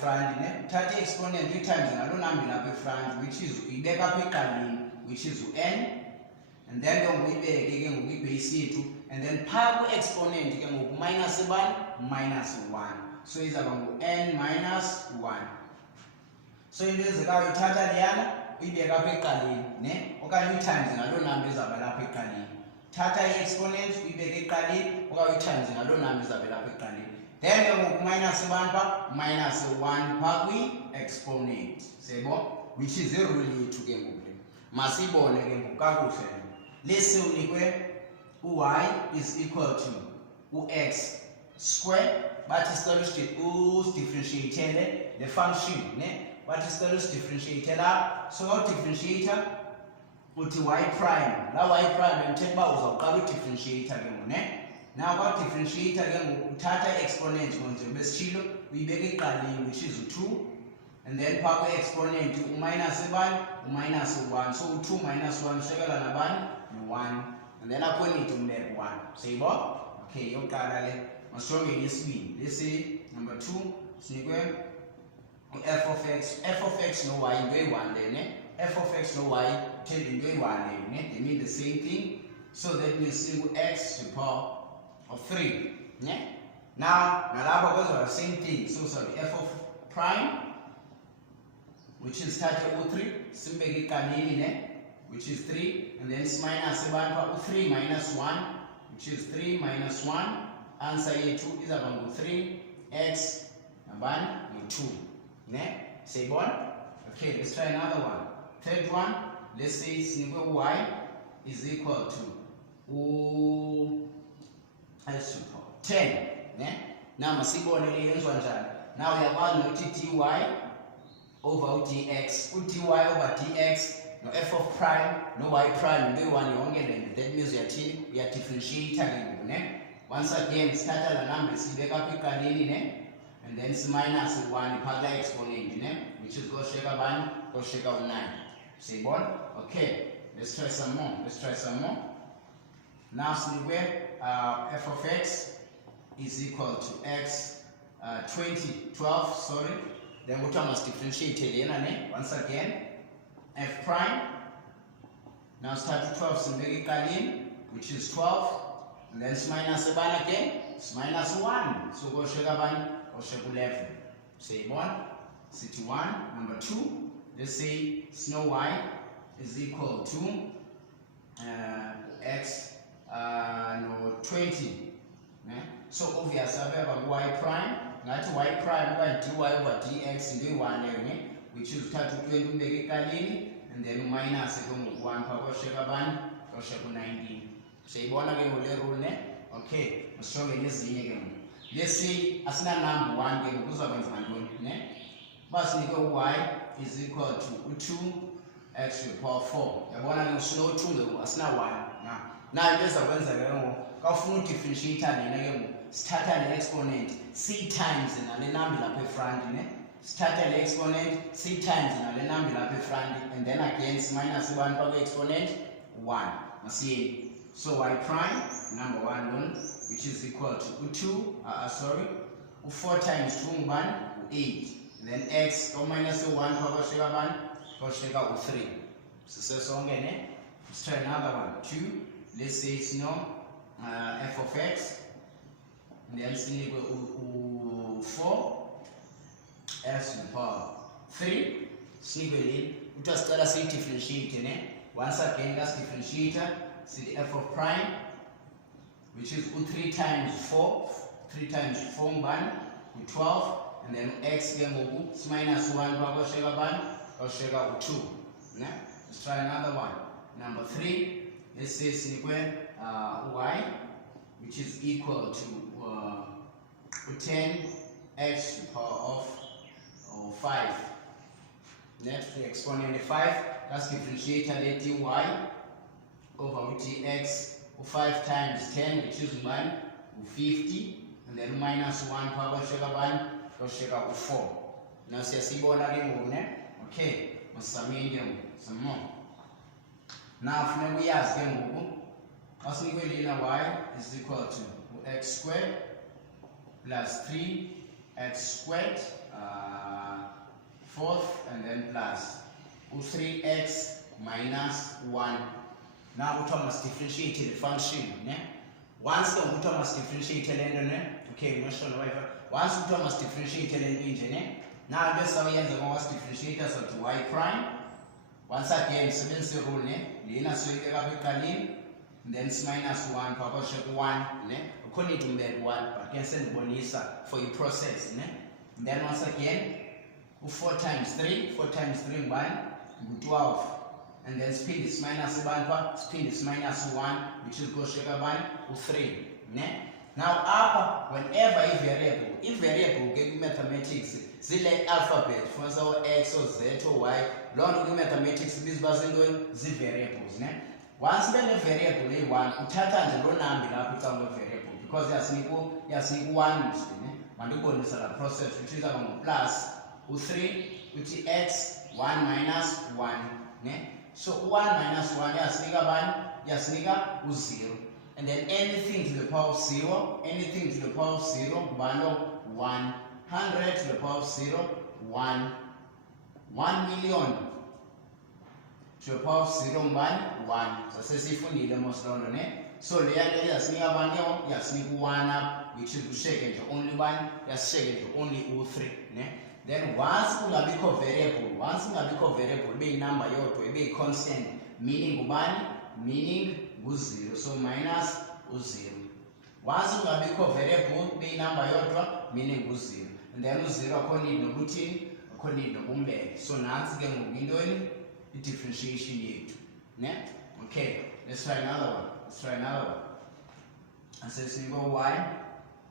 front ne uthathe exponent times ngalo number lapha front, which is uyibeka apha eqaleni, which is n, and then ke ngoyibeke ke ngokuyibase yethu, and then pha ku-exponent ke ngoku minus ebani minus 1, so izaba ngu-n minus 1. So into ezekayo uthatha leyana uyibeka apha eqaleni ne, okanye uyitimes ngaloo number izawuba lapha eqaleni. Thatha i-exponent uyibeke eqaleni okanye uyitimes ngaloo number izawuba lapha eqaleni. Then ke ngoku minus ebani pha minus 1 pha kwi-exponent, siyayibona, which is irule yethu ke ngoku le. Masiyibone ke ngoku kakuhle. Let's say unikwe u-y is equal to u-x square, bathi sicela usidifferentiate le function ne, bathi sicela usidifferentiate la. So awudifferentiate uthi y prime, la y prime imthetha uba uzawuqala udifferentiate ke ngoku ne. Now kwawudifferentiate ke ngoku uthatha i-exponent njengoba besitshilo uyibeka eqaleni, which is u-2, and then pha kwi-exponent uminus ebani uminus 1, so u-2 minus 1 ushiyekela nabani no-1, and then apho nithi umbeke 1, siyayibona. Okay, yokuqala le. Masijonge yesibini. Let's say number 2 sinikwe f of x, f of x no y into eyi-1 le ne, f of x no y uthetha into eyi-1 le ne, they mean the same thing. So that means single x to the power of 3 ne. Now nalapha kwenziwa the same thing, so sorry, f of prime, which is thathe u3 simbeke eqaleni ne, which is 3, and then minus ebani pha u3 minus 1, which is 3 minus 1. Answer yethu izaba ngu-3x nabani no-2 ne, siyayibona. Okay, let's try another one. Third one, let's say sinikwe y is equal to u10 ne. Now masiyibone le yenziwa njani. Now uyakwazi nokuthi dy over u-dx, u-dy over dx no f of prime no y prime into eyi-1 yonke le nto. That means uyathini, uyadifferentiate ke ngoku ne. Once again sithatha la number siyibeka apha eqaleni ne, and then siminus 1 pha kula exponent ne, which is koshiyeka bani koshiyeka u-9, siyayibona. Okay, let's try some more. Now sinikwe f of x is equal to x 12, sorry, then kuthiwa masidifferentiate lena ne. Once again f prime, now sithatha u-12 simbeke eqaleni, which is 12, and then minus ebani again, minus 1, so koshiyeka bani koshiyeka 11, siyayibona. Sithi 1. Number 2, let's say snow y is equal to x no 20 ne. So obviously abeba y prime, ngathi y prime okanye dy over dx into eyi-1 leyo ne, which is uthatha u-20 umbeke eqaleni, and then uminus ke ngoku 1 pha koshiyeka bani koshiyeka u-19, siyayibona ke ngoku le rule ne. Okay, masijonge nezinye ke ngoku. Let's say asina number 1 ke ngoku uzakwenza ngantoni ne. Basinikwe y is equal to u2x to the power 4. Yabona ke sino-2 ke ngoku asina 1 na into ezakwenzeka ke ngoku xa ufuna udifferentiate lena ke ngoku sithatha le exponent c-times nale number lapha efront ne, sithatha le exponent c-times nale number lapha efront, and then again minus 1 pha kwi-exponent 1. Masiyeni. So y prime number 1 lona, which is equal to u2 sorry u4 times 2 ngubani u8, then x minus 1 pha koshiyeka bani koshiyeka u3, sisesonke ne. Let's try another one. 2, let's say it's no f of x, and then sinikwe u4 x to the power 3, sinikwe le kuthiwa sicela siyidifferentiate ne. Once again kasidifferentiate sithi f of prime, which is u3 times 4, 3 times 4 ngubani u12, and then x ke ngoku minus 1 pha koshiyeka bani koshiyeka u2 ne. Let's try another one. Number 3, let's say sinikwe y, which is equal to 10x to the power of 5. Next, the exponent 5. Let's differentiate the dy over dx. 5 times 10, which is 1, 50, and then minus 1 power koshiyeka 4. Now siyasibona ke ngoku ne. Okay, masameni ke ngoku some more. Now funeka uyazi ke ngoku xa sinikwe lena y is equal to x squared plus 3x squared fourth, and then plus 3x minus 1. Now we must differentiate the function. Once we must differentiate the okay, not sure why. Once we must differentiate the engine. Now this is we must differentiate as to y prime. Once again, 7 rule Lina so you then it's minus 1, Papa check 1, according to that 1, but can send bonisa for your process. Then once again, 4 times 3, 4 times 3 1, 12. And then speed is minus 1, speed is minus 1, which is go sugar 1, 3. Now upper, whenever a variable give mathematics, select alphabet, for example x or z or y, long mathematics, this was z variables. Once then a variable a1, uthatha nje lo number lapho xa lo variable because yasinika 1 mandibone sala process which is about plus 3 which x 1 minus 1 so 1 minus 1 yasinika bani yasinika 0 and then anything to the power of 0 anything to the power of 0 balo 1 100 to the power of 0 1 1 million to the power of 0 1 so sesifundile moslono so leya yasinika bani yasinika 1 up which is kusheke nje only 1 yasisheke nje only 3 then once kungabikho variable be number yodwa ibe constant meaning ubani meaning u0 so minus u0 once kungabikho variable be number yodwa meaning u0 and then u0 akho need nokuthini akho need nokumbeke so nansi ke ngoku intoni differentiation yethu okay let's try another one and says we go y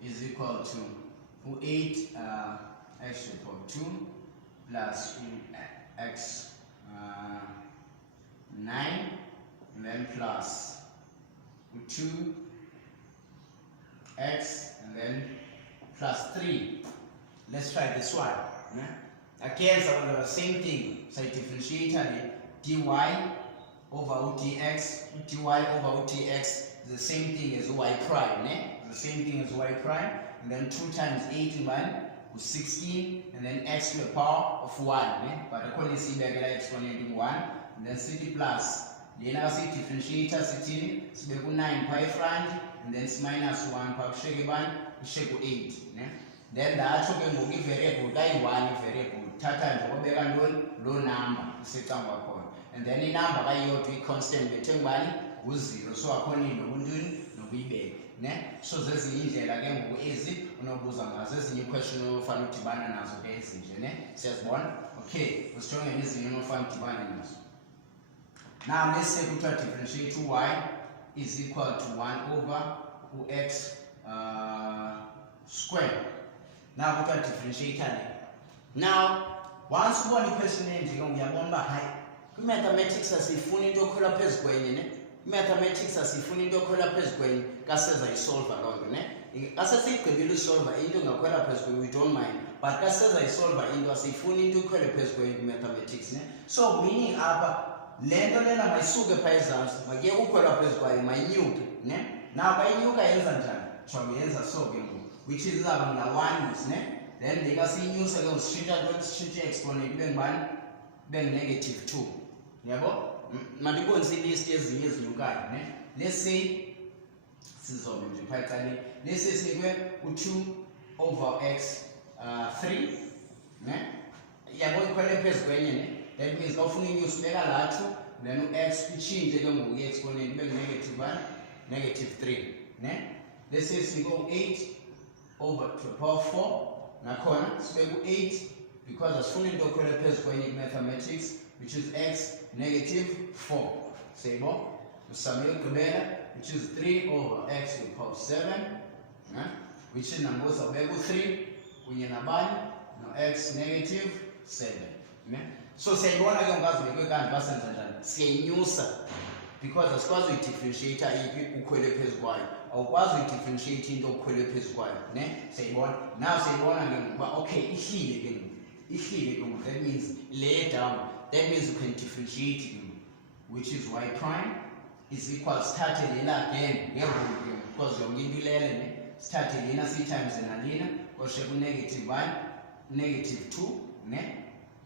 is equal to 8 x to the power 2 plus x 9 and then plus 2 x and then plus 3. Let's try this one. Again, so the same thing. So differentiate dy over dx, dy over dx is the same thing as y prime. The same thing as y prime. And then 2 times 8 is 16, and then x to the power of 1. But according to the exponent 1, and then city plus. Then I see differentiator sitting, so we 9 pi front, and then it's minus 1 pi shake 1, shake 8. Then the actual variable, die 1 variable, tata and low number, and then the number by your constant between 1 was 0. So according to no be so this is easy again easy this is new question of fun to bananas okay says one okay we're strong in this fun to bananas. Now let's say we try to differentiate y is equal to 1 over x squared. Now we try to differentiate it. Now once we want the question we are going by mathematics as if we need to call up as mathematics asifuna into okhwela phezu kwenye kaseza isolve loo nto kasesiyigqibile isolve into ngakhwela phezu kwenye we don't mind but kaseza isolve into asifuna into okhwele phezu kwenye mathematics so meaning apha le nto lena mayisuke phaa ezantsi makuyeke ukhwela phezu kwayo mayinyuke now mayinyuka yenza njani jonge yenza so ke ngoku which is izawuba ngula-1 then ndingasiyinyuse ke sitshintshe exponent ibe ngubani ibe ngu-negative 2 yabo mandibonise ilist ezinye ezinyukayo let's say sizobe nje phaa ecaleni let's say sinikwe u2 over x 3 yabo ikhwele phezu kwenye that means xa ufuna inyusa ubeka laa 2 then u-x itshintshe ke ngoku i-exponent ibe negative 3 let's say sinikwe u8 over to the power 4 nakhona sibeke u8 because asifuna into okhwele phezu kwenye mathematics which is x negative 4. Say more. Samil Kabela, which is 3 over x to the power 7. Which is numbers of 3. When you're no x negative 7. So say one again, we can't pass and say news because as far as we differentiate ukwele phezu kwayo awukwazi uyidifferentiate into ukwele phezu kwayo say one now say one again but okay ihlile ke ngoku that means lay down. That means you can differentiate them, which is y prime is equal started in again because you're going to started in 3 times in alina or negative 1 negative 2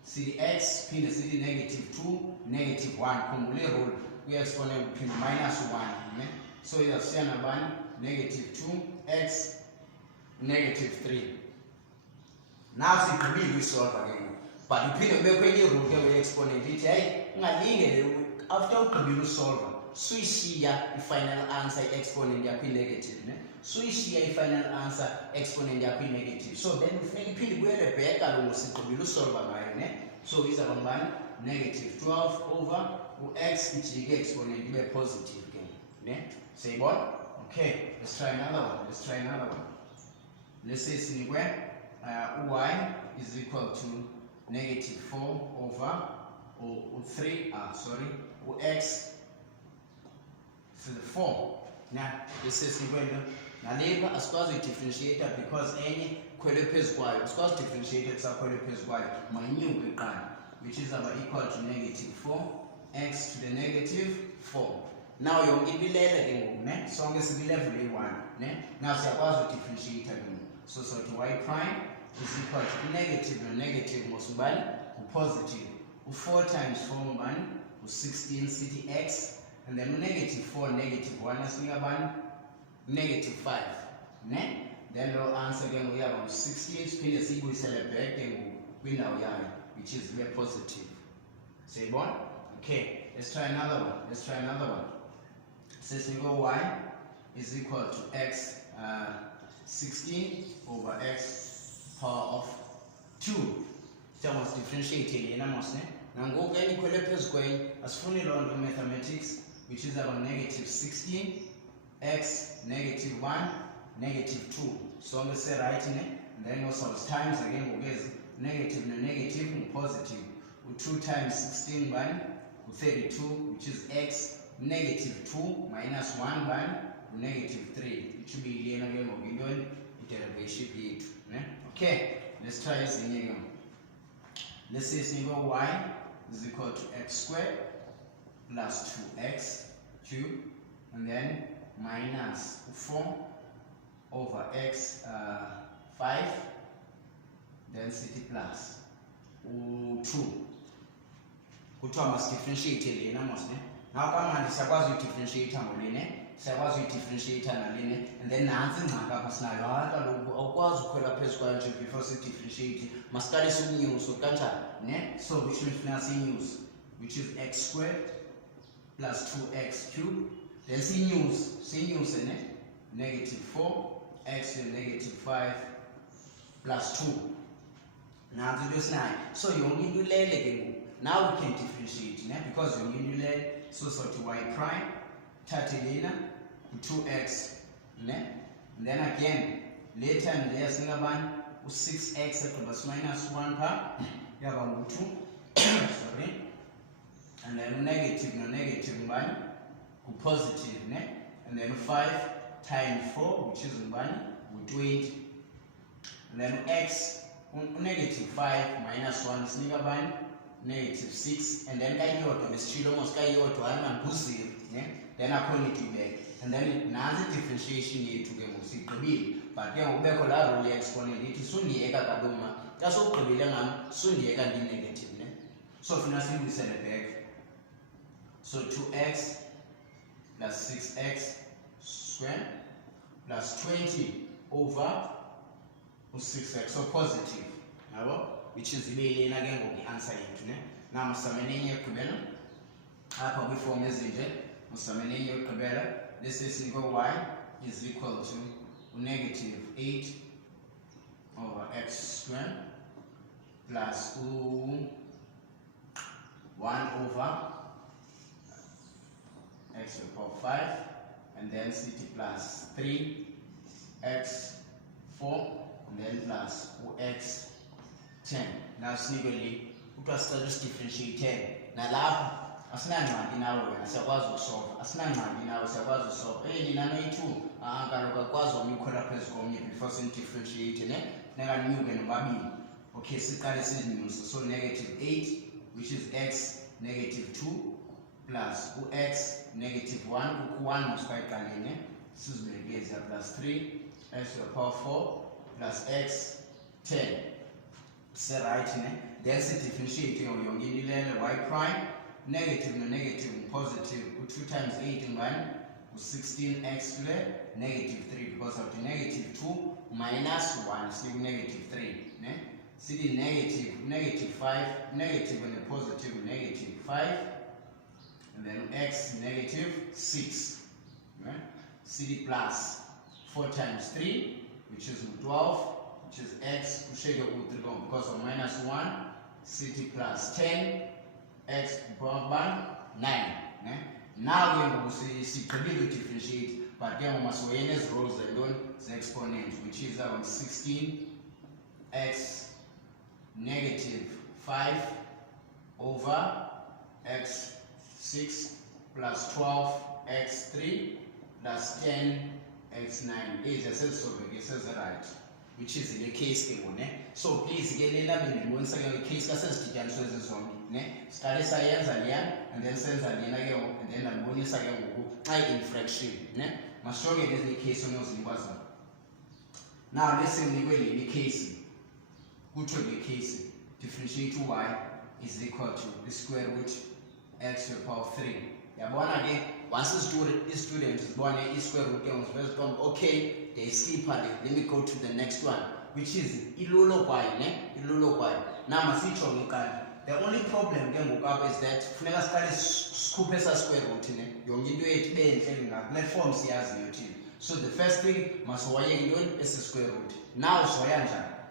sithi x phinde sithi negative 2 negative 1 khumbula irule kwi-exponent phinde minus 1 ne so izasiya nabani negative 2 x negative 3 now sigqibile ukuyisolva ke ngoku but uphinde kubekho enye irule ke kwi-exponent ithi hayi ungalingele after ugqibile usolva suyishiya i-final answer i-exponent yakho i-negative ne suyishiya i-final answer exponent yakho i-negative so then ufuneka iphinde kuyele back kaloku sigqibile usolva ngayo ne so izaba ngubani negative 12 over u-x ijike exponent ibe positive ke ne siyayibona okay let's try another one let's say sinikwe y is equal to negative 4 over u3 u-x to the 4 now let's say sinikwe nalapha asikwazi udifferentiate because enye khwele phezu kwayo asikwazi udifferentiate kusakhwele phezu kwayo manyuke iqala which is equal to negative 4x to the negative 4 now yonke ibilele ke ngoku ne sonke sikulevel a1 ne now siyakwazi udifferentiate ke ngoku so sothi y prime is equal to negative no negative ngosubani upositive u4 times 4 ngubani u16 sithi x and then negative 4 negative 1 asinika bani negative 5 ne then lo answer ke ngoku yaba u16 siphinde siyibuyisele back ke ngoku kwindawo yayo which is very positive siyayibona okay let's try another one says we go y is equal to x 16 over x power of 2 must differentiate yena mos ne nangoku enikhwele phezu kwenye asifuni loo nto mathematics which is about negative 16 x negative 1 negative 2 sonke se right ne and then also times again ngokezi negative no negative positive u2 times 16 bani u32 which is x negative 2 minus 1 bani negative 3 it should be lena ke ngoku into i-derivation yethu ne okay let's try ezinye ke let's say singo y is equal to x squared plus 2x cubed and then minus 4 over x 5 then city plus 2 kuthiwa must-differentiate lena mos ne naw kamandi siyakwazi uyidifferentiate ngolene siyakwazi uyidifferentiate nalene and then nantsi ingxaki apha sinayo kaloku awukwazi ukhwela phezu kwayo nje before sidifferentiate masiqalise umnyuso kanjani ne so which means funeka siyinyuse which is x squared plus 2x cubed then siyinyuse ne negative 4x to negative 5 plus 2 nansi into esinayo so yonke into lele ke ngoku now we can differentiate ne because yonke into lele so sothi y prime thathe lena 2x ne and then again later and there singabani u6x egqiba minus 1 pha yaba ngu2 sorry and then negative no negative ngubani positive ne and then 5 times 4 which is ngubani u20 and then x negative 5 minus 1 sinika bani negative 6 and then kayiyodwa besishilo mos kayiyodwa ayimanguziro ne then akhoneke back and then nansi differentiation yethu ke ngosigqibile but ke ngokubekho la rule exponent ithi sundiyeka kaluma xa sogqibile ngam sundiyeka ndi negative ne so funa sibuyisele back so 2x plus 6x squared plus 20 over 6x so positive yabo which is ibe lena ke ngoku i-answer yethu ne na musamene enye yokugqibela apha kwiform ezinje musamene enye yokugqibela let's say siniko y is equal to negative 8 over x squared plus 1 over x to the power 5 and then ct plus 3x 4 and then plus x 10 now snibbly kuthiwa sicela usidifferentiate nalapha asinangxaki nawe wena siyakwazi ukusolva asinangxaki nawe siyakwazi ukusolva nina noyi-2 kaloku akwazi omnye ukhwela phezu komnye before sindifferentiate ne funeka ninyuke nobabini okay siqale sizinyuse so negative 8 which is x negative 2 plus u-x negative 1 ku-1 mosibayiqalene sizibekeza plus 3 x to the power 4 plus x 10 say right, then differentiate your y prime, negative no negative positive, 2 times 8 in 1, 16x to the negative 3 because of the negative 2 minus 1, so negative 3. See the negative 5, negative and a positive negative 5, and then x negative 6. See the plus 4 times 3, which is 12, which is x because of minus 1, ct plus 10, x power 9. Now we will see to differentiate, but then we must weigh as rows alone the exponent, which is around 16x negative 5 over x 6 plus 12x3 plus 10x9 is a set of right, which is in the case. So please get a once again the case study science and then sense and then a bonus again high infraction. Must show you the case on those. Now listen the case. Go to the case. Differentiate y is equal to the square root x to the power 3. Again, once the student is born a square root okay, they skip and let me go to the next one, which is ilolo y. Now the only problem is that funeka siqale sikhuphe esa square root yonke into yethu benhle platforms yazi. So the first thing must wire into is a square root. Now so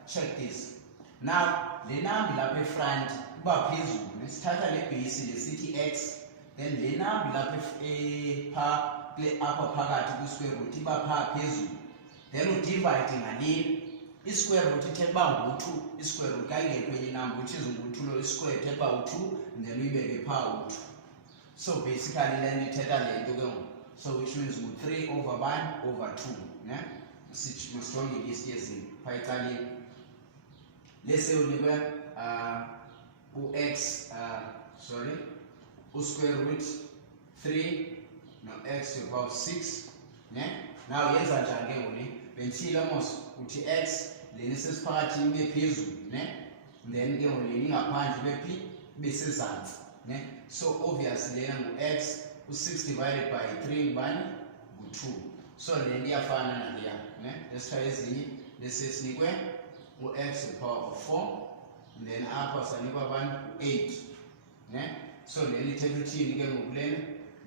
check this. Now the number lapha front uba phezulu sithatha le base le sithi x, then le number lapha pha kule upper phakathi ku square root iba pha phezulu, then udivide ngale square root ithetha uba ngu2, square root kayingekho enye number which is ngu2 lo square ithetha uba u2 and then uyibeke pha u2. So basically then ithetha le nto ke ngoku, so which means ngu3 over 1 over 2. Must only this is pha ecaleni. Let's say unikwe x square root 3 no x to the power 6. Now yenza njani ke ngoku benzile mos uthi x leni sesiphakathi ibe phezulu then ke ngoku leni ngaphandle ibe sezantsi. So obviously lena ngu-x u6 divided by 3 ngubani ngu2. So leni iyafana naleya. Let's try ezinye. Lesesinikwe x to the power of 4, and then upper sanikwa 8. So leli ithetha uthini ke ngoku lena?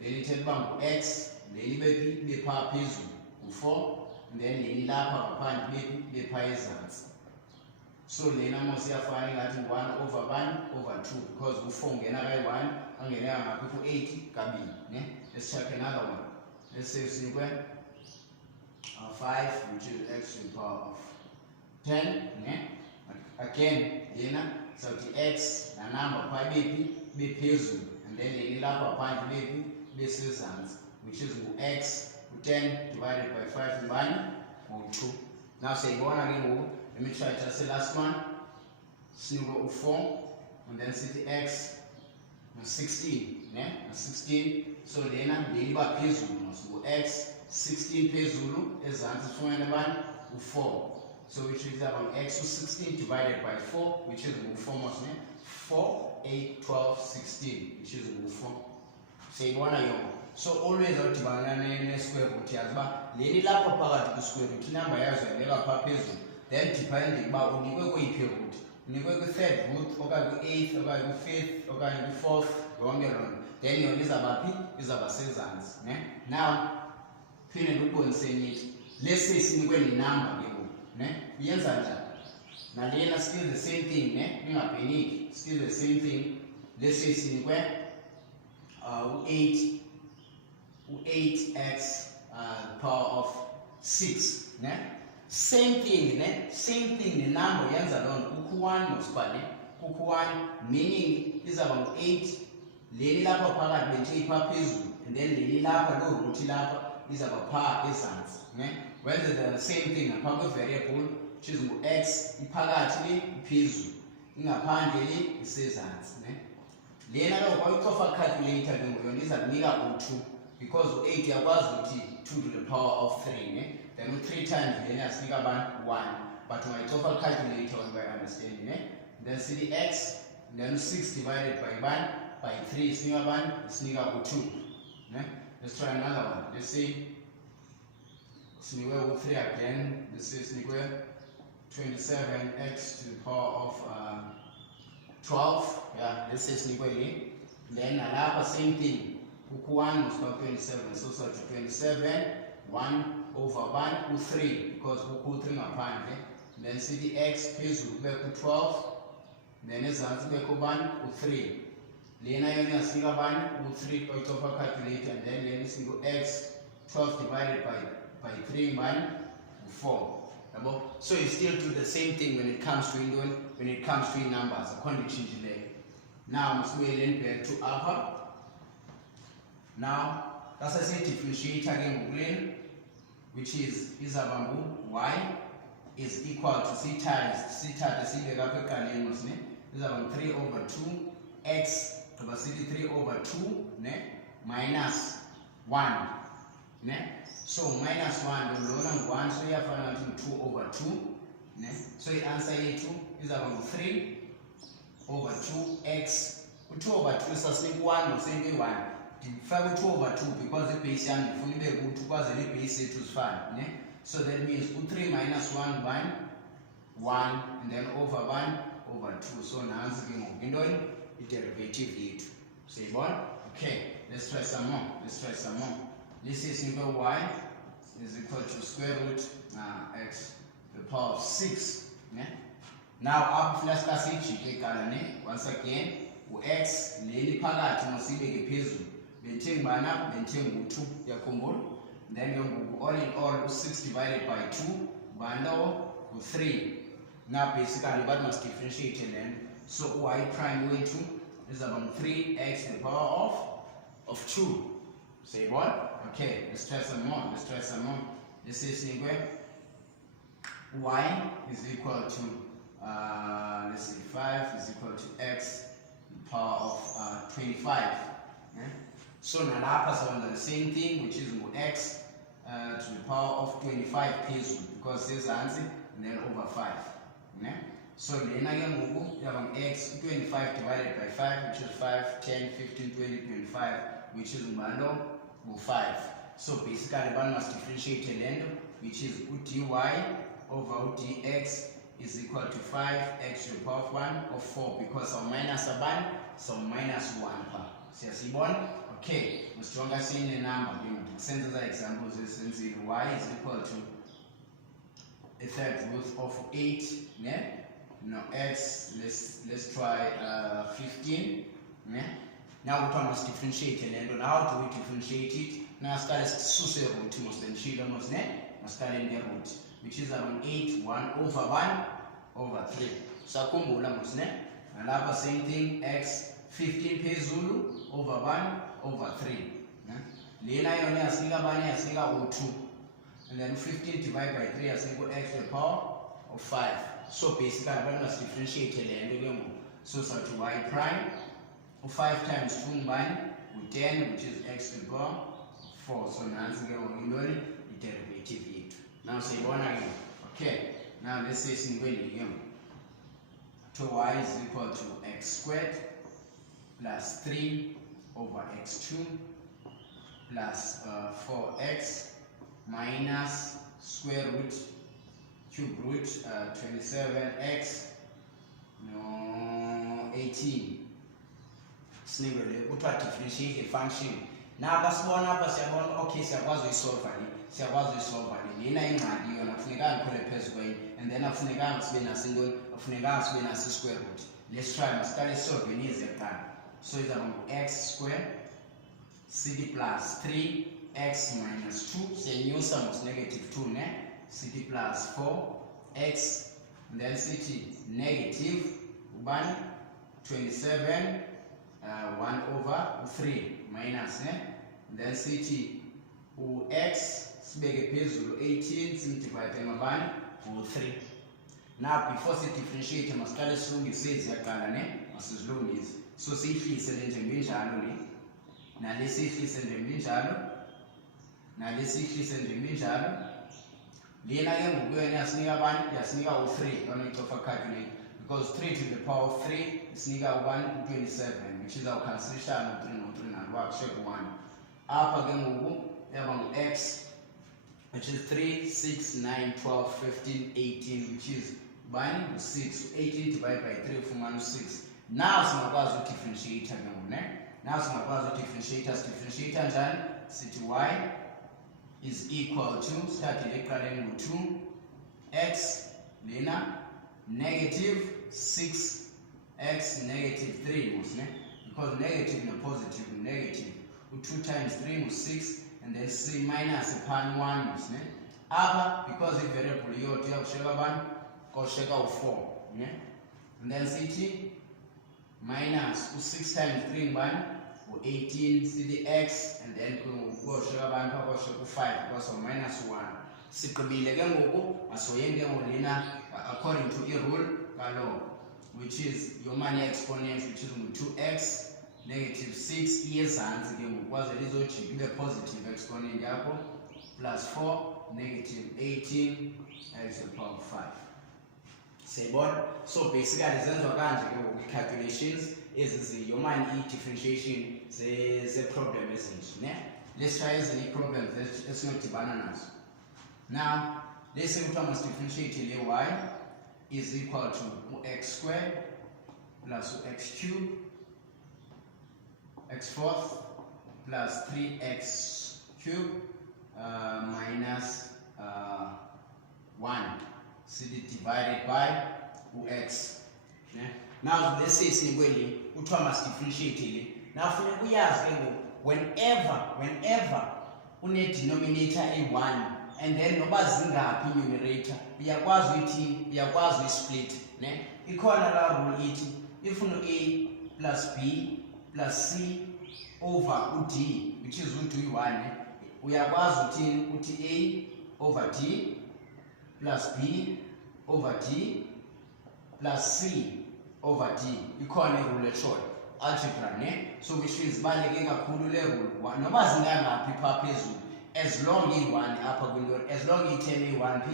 Leli ithetha uba ngu-x, leli ibe pha phezulu u4, and then leli lapha ngaphandle ibe pha ezantsi. So lena mos iyafana ingathi 1 over 1 over 2 because u4 ngena kayi-1 angeneka ngaphi ku-8 kabili. Let's check another one. Let's say sinikwe 5, which is x to the power of 10. Again lena so the x na number pha ibe phezulu, and then leli lapha phandle ibe sezantsi, which is ngu-x u10 divided by 5 ngubani ngu2. Now siyayibona ke ngoku. Let me try just the last one. Sinikwe u4 and then sithi x no 16. 16. So lena leli iba phezulu mos ngu-x 16 phezulu ezantsi sifumene bani u4. So which is about x to 16 divided by 4, which is 4 mos 4, 8, 12, 16, which is 4. So you wanna yo. So always udibana ne square root yazi ba leli lapha phakathi ku square root number yazo ibeka pha phezulu, then depending ba unikwe kuyiphi root, unikwe ku third root okanye ku eighth okanye ku fifth okanye ku fourth yonke lona, then yona izaba sezantsi. Now phinde ukubonise enye, let's say sinikwe le number ke yenza njani? Nalena still the same thing, ningabheniki, still the same thing. Let's say sinikwe u8x power of 6. Same thing, same thing the number yenza lona ku1 nosibane ku1, meaning izaba ngu8, leli lapha phakathi benthe ipha phezulu, and then leli lapha lo root lapha izaba pha ezantsi. When the same thing ngapha variable which is x iphakathi iphezulu ingaphandle le isezantsi. Lena ke ngokuyicofa calculator ke ngoku yona izakunika u2 because u8 yakwazi ukuthi 2 to the power of 3. Then u3 times lena yasinika abantu 1, but ungayicofa calculator when we understand then sithi x, then 6 divided by 3 isinika bani? Isinika u2. Let's try another one. Let's see. Sinikwe u3 again. Let's see sinikwe 27x to the power of 12. Yeah, let's say sinikwe here. Then alapha same thing. U1 must be 27. So to 27, 1 over 1 u3 because u3 ngaphandle. Then sithi x phezulu kube ku12. Then ezantsi kube ku1 u3. Lena yona yasinika bani? U3 oyithofa calculator, and then lena isinika x 12 divided by 3 bani? U4. So you still do the same thing when it comes to numbers. According to change there. Now must we learn back to upper. Now that's a say differentiate again, which is y is equal to c times the c is about 3 over 2 x capacity 3 over 2 minus 1. So minus 1 1, so you have 2 over 2. So the answer here is about 3 over 2x. 2 over 2 is the same 1 or same 1. 2 over 2 because the base is fully good because the base is 5. So that means 3 minus 1 1 and then over 1 over 2. So now I'm doing the derivative here. Say one. Okay, let's try some more. This is simple y is equal to square root x to the power of 6. Now up let's once again x leli phakathi masibeke phezulu betheng bana betheng u2 yakhumbula, then all in all 6 divided by 2 bando u3. Now basically what must differentiate then, so y prime way2 is about 3x to the power of 2. Say what? Okay, let's try some more. This is y is equal to let's see, 5 is equal to x to the power of 25. So now that is the same thing, which is x to the power of 25 because there's answer and then over 5. So then again we have x 25 divided by 5, which is 5, 10, 15, 20, 25, which is 5. So basically one must differentiate a land, which is dy over dx is equal to 5x to the power of 1 or 4 because of minus a 1, so minus 1 pa. Okay, we're stronger seeing the number. Send the examples since y is equal to a third root of 8. Now x, let's try 15. Now we must differentiate and how do we differentiate it? Now start suse root must start in the root, which is around 8, 1 over 1 over 3. So kumbula musne. And the same thing, x 15 phezulu over 1 over 3. Lena yona yasinika bani yasinika u2. And then 15 divided by 3 yasinika x to the power of 5. So basically one must differentiate the so to y prime of 5 times 2 with 10, which is x to the power of 4. So now the derivative here. Now say one again. Okay. Now let's say so y is equal to x squared plus 3 over x2 plus 4x minus square root cube root 27x 18. Sniggle what differentiate a function. Now okay, siyakwazi uyisolve le lena ingxaki yona kufuneka ngikhole phezulu and then afuneka sibe nasintoni afuneka sibe nasi square root. Let's try masiqale solve nize kuqala. So it's about x squared cd plus 3x minus 2 siyenyusa mos negative 2 cd plus 4x and then cd negative 1 27 1 over 3 minus then cd x sibeke phezulu 18 simdivide ngabani ngo3. Now before we differentiate masiqale silungise iziyaqala masizilungise. So siyihlise le njengenjalo le nalesihlise njengenjalo nalesihlise njengenjalo lena ke ngokuyena yasinika abantu yasinika u3 yona icofa calculate because 3 to the power of 3 is equal to 127, which is our cancellation of 3 no 3 and work shape 1. Up again, x, which is 3, 6, 9, 12, 15, 18, which is 1, 6, 18 divided by 3 for minus 6. Now, singakwazi differentiate again. Now, singakwazi differentiate njani? Sithi y is equal to, start electrically 2, x, lena, negative 6, x, negative 3, because negative and positive, negative. 2 times 3 was 6, and then c minus upon 1, upper, because the variable you have sugar 1, go sugar 4, and then ct minus 6 times 3 1, 18, see the x, and then go sugar 1, go sugar 5, because of minus 1. Sikabile kengoku asoyenge ngolina according to a rule law, which is your money exponent, which is 2x negative 6 years and again was a result to the positive exponent yakho plus 4 negative 18 x to the power of 5. So basically zenzo kanje ke calculations is your money differentiation the problem isn't ne. Let's try as any problem let's not bananas. Now let's say we must differentiate y is equal to x squared plus x cubed x fourth plus 3x cubed minus 1 CD divided by x. Now let's say we must differentiate. Now whenever we denominator a1 and then nobazinga numerator uyakwazi split ne ikhona la rule ithi if a plus b plus c over d, which is u1, uyakwazi uthi a over d plus b over d plus c over d. Ikhona irule eshort algebra ne, so which means baleke kakhulu le rule noba zingangaphi pha phezulu, as long i1 apha kwinto, as long i10 a1p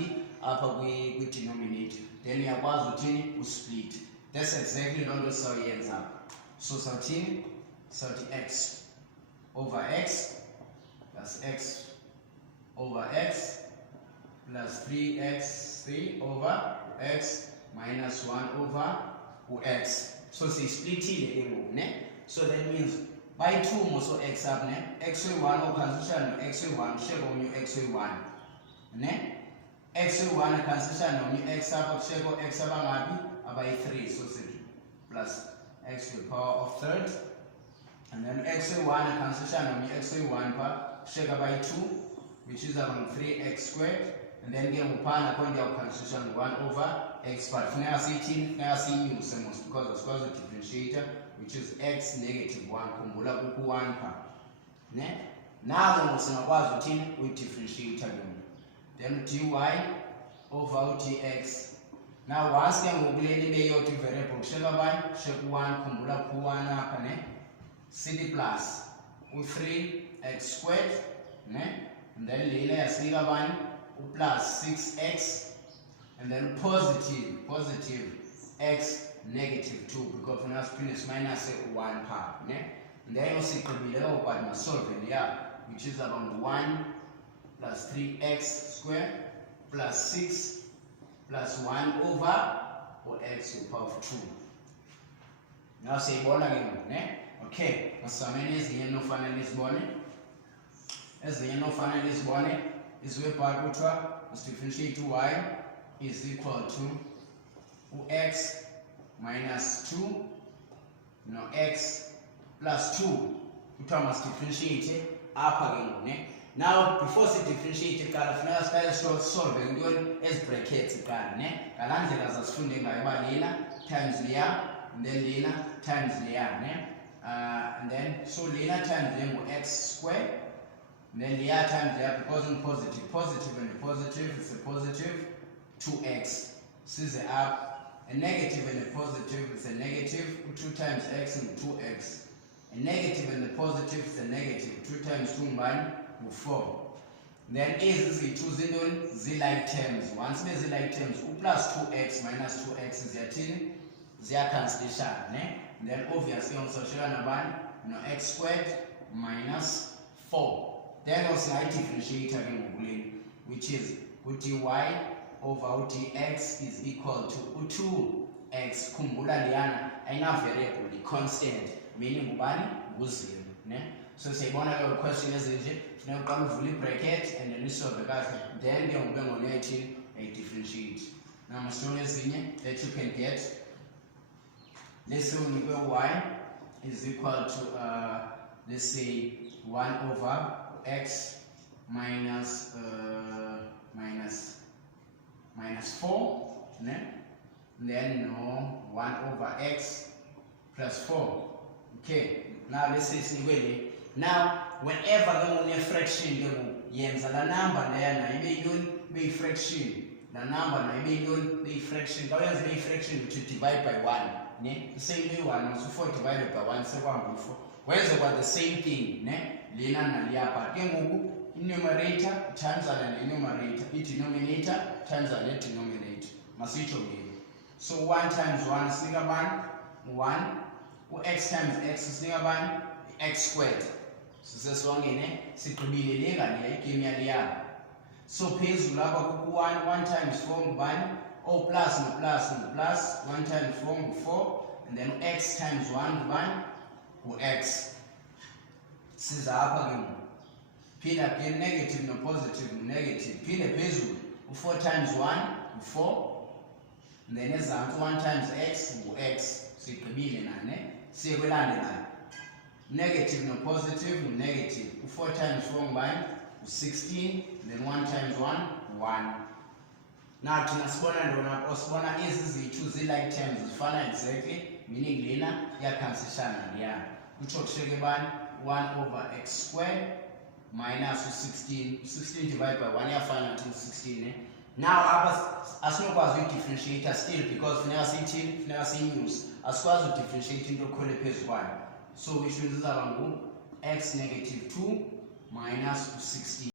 apha kwi-denominator, then uyakwazi uthini usplit. That's exactly loo nto sawuyenza. So sawuthini sawuthi x over x plus x over x plus 3x3 over x minus 1 over x. So siyisplitile ke ngoku ne, so that means by 2 also x up ne, x1 cancellation no x1 share on x1 ne, x1 cancellation on x up share on x up ngapi by 3, so plus x to the power of third, and then x1 cancellation on x1 share by 2, which is around 3x squared, and then get upana point the cancellation 1 over x, but now see use because it's called the differentiator, which is x negative 1 kumbula kuku 1 pa ne. Now we differentiate again, then dy over dx. Now once again we will be variable shape 1 kumbula ku 1 apa ne, cd plus with 3x squared ne, and then lele yasika 1 plus 6x, and then positive x negative 2, because when I finish minus 1 part, and then you see below but my solve which is around 1 plus 3x squared plus 6 plus 1 over or x to the power of 2. Now say born again, okay. Masamene is the no final is born. As the no final is born is where part is differentiate y is equal to x minus 2, no x plus 2. We must differentiate up again. Now before we differentiate solving as brackets times layer and then lena times layer and then so lena times x squared, and then layer times layer, because in positive and positive is a positive 2x. This is up. A negative and a positive is a negative 2 times x and 2x. A negative and a positive is a negative 2 times 2 1 4. Then is the two z-like terms. Once the z-like terms, plus 2x minus 2x is 13 ziyacancellishana, ne? Then obviously ngizoshela nabani no x squared minus 4. Then differentiate ke ngokuleni, which is dy over dx is equal to 2x. Khumbula leyana ayina variable constant, meaning ubani ngu0, ne? So siyibona ke question ezinje funeka uqala uvule bracket and then usolve kahle, then ke ngobe ngonethi differentiate. Now masona ezinye that you can get, let's say y is equal to let's say 1 over x minus 4, ne? Then no 1 over x plus 4. Okay, now let's say now whenever the fraction yenza la number leyana ibe fraction, la number na ibe fraction, kayenza ibe fraction to divide by 1, ne? The same way 1 also 4 divided by 1 sekwanga 4. Wenza kwa the same thing, ne? Lena naliyapha ke ngoku numerator times the numerator, denominator times the denominator. Masitsho ke. So 1 times 1 sinika bani 1, x times x sinika bani x squared. Sisesonke ne sigqibile le ngale igame yaliyapha. So phezulu lapha ku 1 times 4 ngubani? O plus no plus no plus, 1 times 4 ngu4, and then x times 1 ngubani? X. Siza apha ke ngoku. Phinda again, negative no positive no negative. Phinde phezulu 4 times 1 ngu4, and then ezantsi 1 times x ngu-x. Sigqibile nane siye kwelandelayo. Negative no positive no negative. 4 times 4 ngubani? 16, then 1 times 1 1. Now thina sibona ndona osibona ezi ziyi-2 zi-like terms zifana exactly, meaning lena iyacancellishana leyana. Kutsho kushiyeke bani 1 over x squared minus 16 divided by 1 iyafana to 16, ne? Now asinokwazi uyidifferentiate still because funeka siyithini, funeka siyinyuse. Asikwazi udifferentiate into okhwele phezu kwayo, so which means izawuba ngu x negative 2 minus 16.